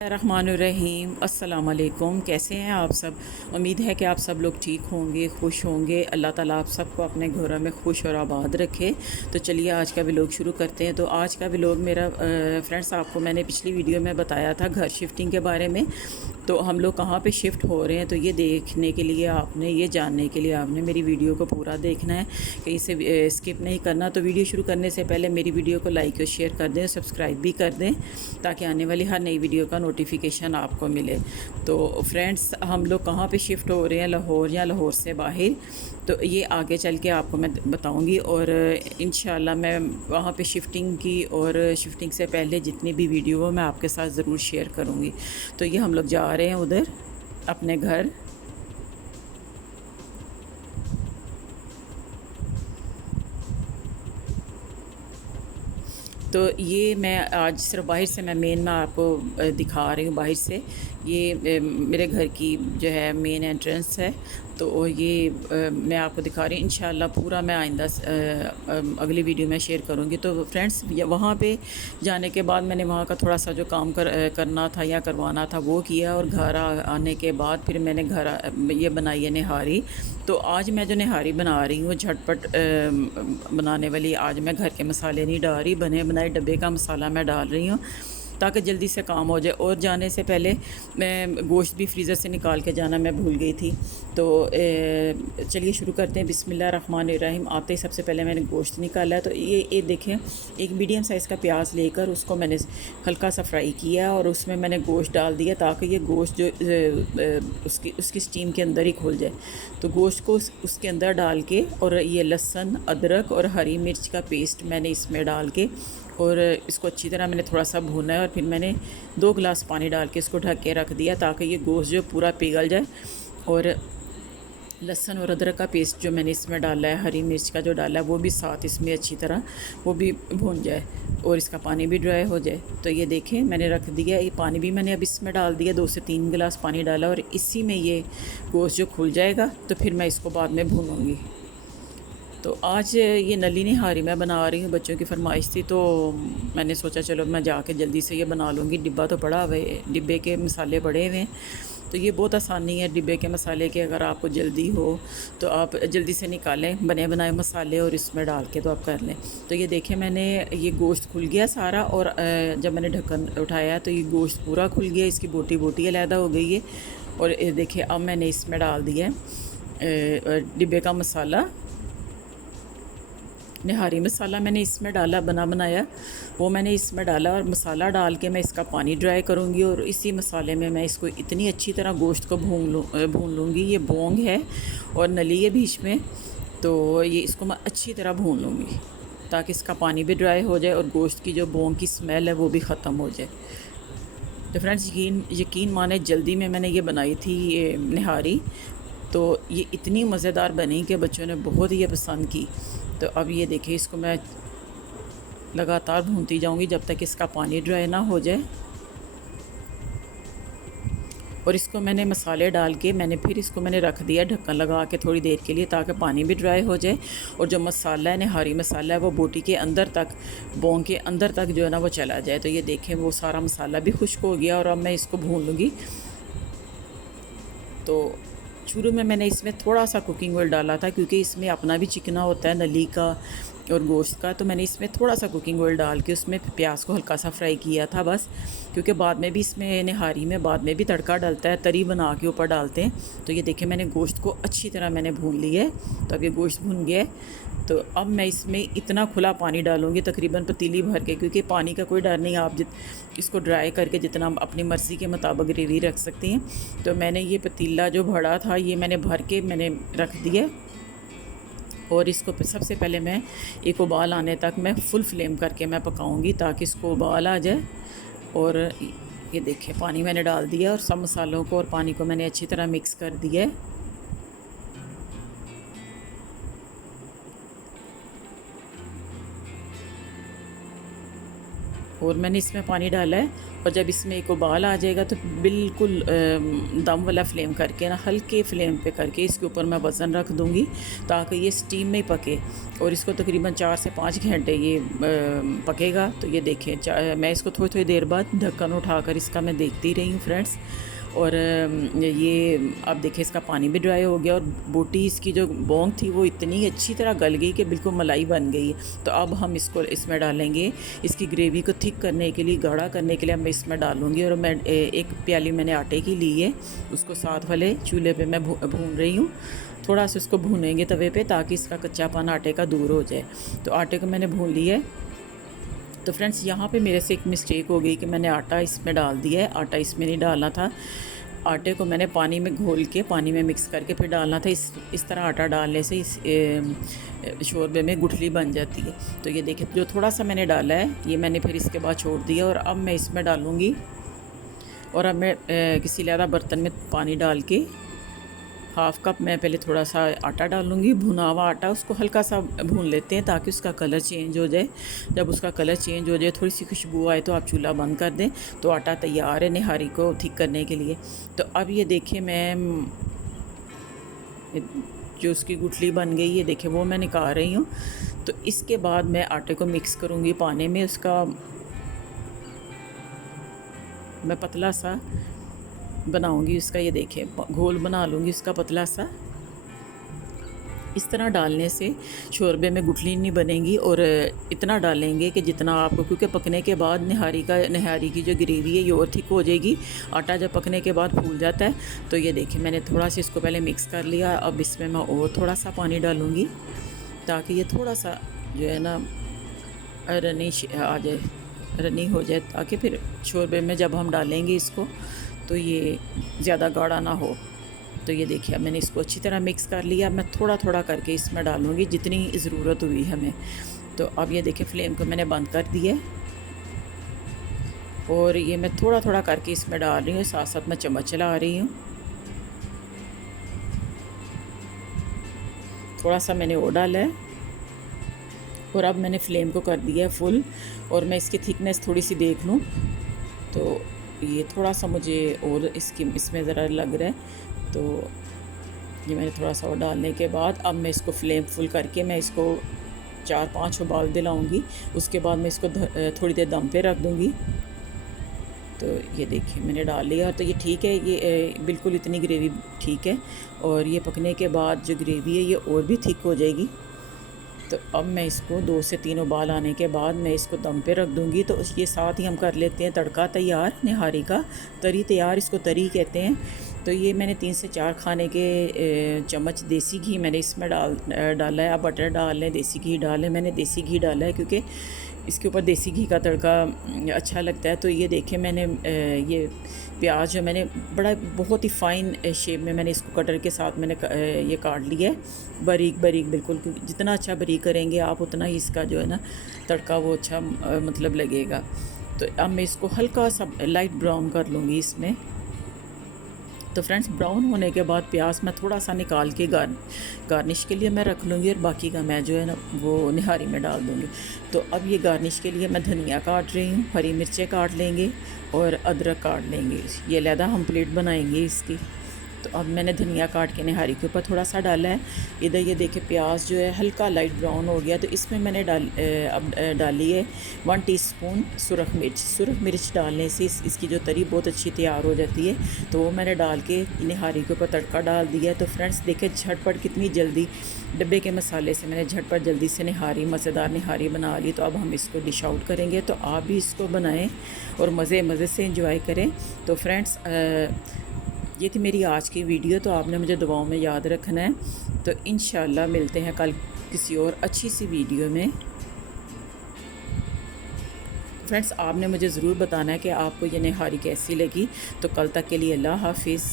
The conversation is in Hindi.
रहमानुर्रहीम अस्सलाम वालेकुम। कैसे हैं आप सब? उम्मीद है कि आप सब लोग ठीक होंगे, खुश होंगे। अल्लाह ताला आप सबको अपने घरों में खुश और आबाद रखे। तो चलिए आज का व्लॉग शुरू करते हैं। तो आज का व्लॉग मेरा फ्रेंड्स, आपको मैंने पिछली वीडियो में बताया था घर शिफ्टिंग के बारे में। तो हम लोग कहाँ पे शिफ्ट हो रहे हैं, तो ये देखने के लिए आपने, ये जानने के लिए आपने मेरी वीडियो को पूरा देखना है, कहीं से स्किप नहीं करना। तो वीडियो शुरू करने से पहले मेरी वीडियो को लाइक और शेयर कर दें, सब्सक्राइब भी कर दें, ताकि आने वाली हर नई वीडियो का नोटिफिकेशन आपको मिले। तो फ्रेंड्स, हम लोग कहाँ पे शिफ्ट हो रहे हैं, लाहौर या लाहौर से बाहर, तो ये आगे चल के आपको मैं बताऊंगी। और इंशाल्लाह मैं वहाँ पे शिफ्टिंग की और शिफ्टिंग से पहले जितनी भी वीडियो हो मैं आपके साथ ज़रूर शेयर करूँगी। तो ये हम लोग जा रहे हैं उधर अपने घर। तो ये मैं आज सिर्फ बाहर से, मैं आपको दिखा रही हूँ बाहर से। ये मेरे घर की जो है मेन एंट्रेंस है। तो ये मैं आपको दिखा रही हूँ। इंशाल्लाह पूरा मैं आइंदा अगली वीडियो में शेयर करूँगी। तो फ्रेंड्स, वहाँ पे जाने के बाद मैंने वहाँ का थोड़ा सा जो काम करना था या करवाना था वो किया। और घर आने के बाद फिर मैंने ये बनाई है निहारी। तो आज मैं जो निहारी बना रही हूँ झटपट बनाने वाली, आज मैं घर के मसाले नहीं डाल रही, बने बनाए डब्बे का मसाला मैं डाल रही हूँ ताकि जल्दी से काम हो जाए। और जाने से पहले मैं गोश्त भी फ्रीज़र से निकाल के जाना मैं भूल गई थी। तो चलिए शुरू करते हैं। बिस्मिल्लाहिर्रहमानिर्रहीम। आते ही सबसे पहले मैंने गोश्त निकाला है। तो ये देखें, एक मीडियम साइज़ का प्याज लेकर उसको मैंने हल्का सा फ्राई किया और उसमें मैंने गोश्त डाल दिया ताकि ये गोश्त जो उसकी स्टीम के अंदर ही खुल जाए। तो गोश्त को उसके अंदर डाल के, और ये लहसुन, अदरक और हरी मिर्च का पेस्ट मैंने इसमें डाल के, और इसको अच्छी तरह मैंने थोड़ा सा भूना है। और फिर मैंने 2 गिलास पानी डाल के इसको ढक के रख दिया ताकि ये गोश्त जो पूरा पिघल जाए। और लहसुन और अदरक का पेस्ट जो मैंने इसमें डाला है, हरी मिर्च का जो डाला है, वो भी साथ इसमें अच्छी तरह वो भी भून जाए और इसका पानी भी ड्राई हो जाए। तो ये देखें, मैंने रख दिया। ये पानी भी मैंने अब इसमें डाल दिया, 2 से 3 गिलास पानी डाला। और इसी में ये गोश्त जो खुल जाएगा तो फिर मैं इसको बाद में भूनूँगी। तो आज ये नली निहारी मैं बना रही हूँ, बच्चों की फरमाइश थी तो मैंने सोचा चलो मैं जाके जल्दी से ये बना लूँगी। डिब्बा तो पड़ा हुआ है, डिब्बे के मसाले पड़े हुए हैं। तो ये बहुत आसानी है डिब्बे के मसाले के, अगर आपको जल्दी हो तो आप जल्दी से निकालें बने बनाए मसाले और इसमें डाल के तो आप कर लें। तो ये देखें, मैंने ये गोश्त खुल गया सारा। और जब मैंने ढक्कन उठाया तो ये गोश्त पूरा खुल गया, इसकी बोटी बोटी अलहदा हो गई है। और ये देखिए, अब मैंने इसमें डाल दिया डिब्बे का मसाला, निहारी मसाला मैंने इसमें डाला, बना बनाया वो मैंने इसमें डाला। और मसाला डाल के मैं इसका पानी ड्राई करूँगी। और इसी मसाले में मैं इसको इतनी अच्छी तरह गोश्त को भून लूँगी। ये बोंग है और नली है बीच में, तो ये इसको मैं अच्छी तरह भून लूँगी ताकि इसका पानी भी ड्राई हो जाए और गोश्त की जो बोंग की स्मेल है वो भी ख़त्म हो जाए। तो फ्रेंड्स, यकीन माने, जल्दी में मैंने ये बनाई थी ये निहारी। तो ये इतनी मज़ेदार बनी कि बच्चों ने बहुत ही ये पसंद की। तो अब ये देखिए, इसको मैं लगातार भूनती जाऊंगी जब तक इसका पानी ड्राई ना हो जाए। और इसको मैंने मसाले डाल के फिर इसको मैंने रख दिया ढक्कन लगा के थोड़ी देर के लिए, ताकि पानी भी ड्राई हो जाए। और जो मसाला है, निहारी मसाला है, वो बोटी के अंदर तक, बोंग के अंदर तक जो है ना वो चला जाए। तो ये देखें, वो सारा मसाला भी खुश्क हो गया और अब मैं इसको भून लूँगी। तो शुरू में मैंने इसमें थोड़ा सा कुकिंग ऑयल डाला था क्योंकि इसमें अपना भी चिकना होता है नली का और गोश्त का। तो मैंने इसमें थोड़ा सा कुकिंग ऑयल डाल के उसमें प्याज को हल्का सा फ्राई किया था बस, क्योंकि बाद में भी इसमें निहारी में बाद में भी तड़का डलता है, तरी बना के ऊपर डालते हैं। तो ये देखिए, मैंने गोश्त को अच्छी तरह मैंने भून लिया है। तो अब ये गोश्त भून गया है। तो अब मैं इसमें इतना खुला पानी डालूँगी, तकरीबन पतीली भर के, क्योंकि पानी का कोई डर नहीं, आप इसको ड्राई करके जितना अपनी मर्ज़ी के मुताबिक ग्रेवी रख सकती हैं। तो मैंने ये पतीला जो भरा था ये मैंने भर के मैंने रख दिया। और इसको सबसे पहले मैं एक उबाल आने तक मैं फुल फ्लेम करके मैं पकाऊंगी ताकि इसको उबाल आ जाए। और ये देखिए, पानी मैंने डाल दिया और सब मसालों को और पानी को मैंने अच्छी तरह मिक्स कर दिया है। और मैंने इसमें पानी डाला है। और जब इसमें एक उबाल आ जाएगा तो बिल्कुल दम वाला फ्लेम करके ना, हल्के फ्लेम पे करके इसके ऊपर मैं वज़न रख दूँगी ताकि ये स्टीम में ही पके। और इसको तकरीबन 4 से 5 घंटे ये पकेगा। तो ये देखें, मैं इसको थोड़ी थोड़ी देर बाद ढक्कन उठाकर इसका मैं देखती रही हूँ फ्रेंड्स। और ये अब देखिए इसका पानी भी ड्राई हो गया और बोटी इसकी जो बोंग थी वो इतनी अच्छी तरह गल गई कि बिल्कुल मलाई बन गई है। तो अब हम इसको इसमें डालेंगे, इसकी ग्रेवी को थिक करने के लिए, गाढ़ा करने के लिए मैं इसमें डालूँगी। और मैं एक प्याली मैंने आटे की ली है, उसको साथ वाले चूल्हे पे मैं भून रही हूँ। थोड़ा सा उसको भूनेंगे तवे पे ताकि इसका कच्चापन आटे का दूर हो जाए। तो आटे को मैंने भून लिया है। तो फ्रेंड्स यहाँ पे मेरे से एक मिस्टेक हो गई कि मैंने आटा इसमें डाल दिया है। आटा इसमें नहीं डालना था, आटे को मैंने पानी में घोल के पानी में मिक्स करके फिर डालना था। इस तरह आटा डालने से इस शोरबे में गुठली बन जाती है। तो ये देखिए जो थोड़ा सा मैंने डाला है ये मैंने फिर इसके बाद छोड़ दिया। और अब मैं इसमें डालूँगी, और अब मैं किसी लहदा बर्तन में पानी डाल के हाफ़ कप मैं पहले थोड़ा सा आटा डालूँगी, भुना हुआ आटा। उसको हल्का सा भून लेते हैं ताकि उसका कलर चेंज हो जाए। जब उसका कलर चेंज हो जाए, थोड़ी सी खुशबू आए, तो आप चूल्हा बंद कर दें। तो आटा तैयार है निहारी को थिक करने के लिए। तो अब ये देखिए मैं जो उसकी गुठली बन गई है देखिए वो मैं निकाल रही हूँ। तो इसके बाद मैं आटे को मिक्स करूँगी पानी में, उसका मैं पतला सा बनाऊंगी उसका। ये देखिए घोल बना लूँगी उसका पतला सा। इस तरह डालने से शोरबे में गुठली नहीं बनेगी। और इतना डालेंगे कि जितना आपको, क्योंकि पकने के बाद निहारी की जो ग्रेवी है ये और थिक हो जाएगी। आटा जब पकने के बाद फूल जाता है। तो ये देखिए मैंने थोड़ा सा इसको पहले मिक्स कर लिया। अब इसमें मैं और थोड़ा सा पानी डालूँगी ताकि ये थोड़ा सा जो है ना रनी आ जाए, रनी हो जाए, ताकि फिर शोरबे में जब हम डालेंगे इसको तो ये ज़्यादा गाढ़ा ना हो। तो ये देखिए मैंने इसको अच्छी तरह मिक्स कर लिया। मैं थोड़ा थोड़ा करके इसमें डालूँगी जितनी ज़रूरत हुई हमें। तो अब ये देखिए फ्लेम को मैंने बंद कर दिया और ये मैं थोड़ा थोड़ा करके इसमें डाल रही हूँ, साथ साथ मैं चम्मच चला रही हूँ। थोड़ा सा मैंने और डाला है और अब मैंने फ्लेम को कर दिया है फुल। और मैं इसकी थिकनेस थोड़ी सी देख लूँ तो ये थोड़ा सा मुझे और इसमें ज़रा लग रहा है। तो ये मैंने थोड़ा सा और डालने के बाद अब मैं इसको फ्लेम फुल करके मैं इसको 4-5 उबाल दिलाऊंगी। उसके बाद मैं इसको थोड़ी देर दम पे रख दूंगी। तो ये देखिए मैंने डाल लिया। तो ये ठीक है, ये बिल्कुल इतनी ग्रेवी ठीक है। और ये पकने के बाद जो ग्रेवी है ये और भी थिक हो जाएगी। तो अब मैं इसको 2 से 3 उबाल आने के बाद मैं इसको दम पे रख दूँगी। तो ये साथ ही हम कर लेते हैं तड़का तैयार, निहारी का तरी तैयार, इसको तरी कहते हैं। तो ये मैंने 3 से 4 खाने के चम्मच देसी घी मैंने इसमें डाला है। आप बटर डाल लें, देसी घी डालें, मैंने देसी घी डाला है क्योंकि इसके ऊपर देसी घी का तड़का अच्छा लगता है। तो ये देखें मैंने ये प्याज जो मैंने बहुत ही फ़ाइन शेप में मैंने इसको कटर के साथ मैंने ये काट लिया है, बारीक बारीक बिल्कुल। क्योंकि जितना अच्छा बारीक करेंगे आप उतना ही इसका जो है ना तड़का वो अच्छा मतलब लगेगा। तो अब मैं इसको हल्का सा लाइट ब्राउन कर लूँगी इसमें। तो फ्रेंड्स ब्राउन होने के बाद प्याज मैं थोड़ा सा निकाल के गार्निश के लिए मैं रख लूँगी और बाकी का मैं जो है ना वो निहारी में डाल दूँगी। तो अब ये गार्निश के लिए मैं धनिया काट रही हूँ, हरी मिर्चें काट लेंगे और अदरक काट लेंगे। ये अलहदा हम प्लेट बनाएंगे इसकी। तो अब मैंने धनिया काट के निहारी के ऊपर थोड़ा सा डाला है। इधर ये देखिए प्याज जो है हल्का लाइट ब्राउन हो गया। तो इसमें मैंने डाली है 1 टीस्पून सुरख मिर्च। सुरख मिर्च डालने से इसकी जो तरी बहुत अच्छी तैयार हो जाती है। तो वो मैंने डाल के निहारी के ऊपर तड़का डाल दिया है। तो फ्रेंड्स देखें झटपट कितनी जल्दी डब्बे के मसाले से मैंने झटपट जल्दी से निहारी, मज़ेदार निहारी बना ली। तो अब हम इसको डिश आउट करेंगे। तो आप भी इसको बनाएं और मज़े से एंजॉय करें। तो फ्रेंड्स ये थी मेरी आज की वीडियो। तो आपने मुझे दुआओं में याद रखना है। तो इंशाल्लाह मिलते हैं कल किसी और अच्छी सी वीडियो में। फ्रेंड्स आपने मुझे ज़रूर बताना है कि आपको ये निहारी कैसी लगी। तो कल तक के लिए अल्लाह हाफिज़।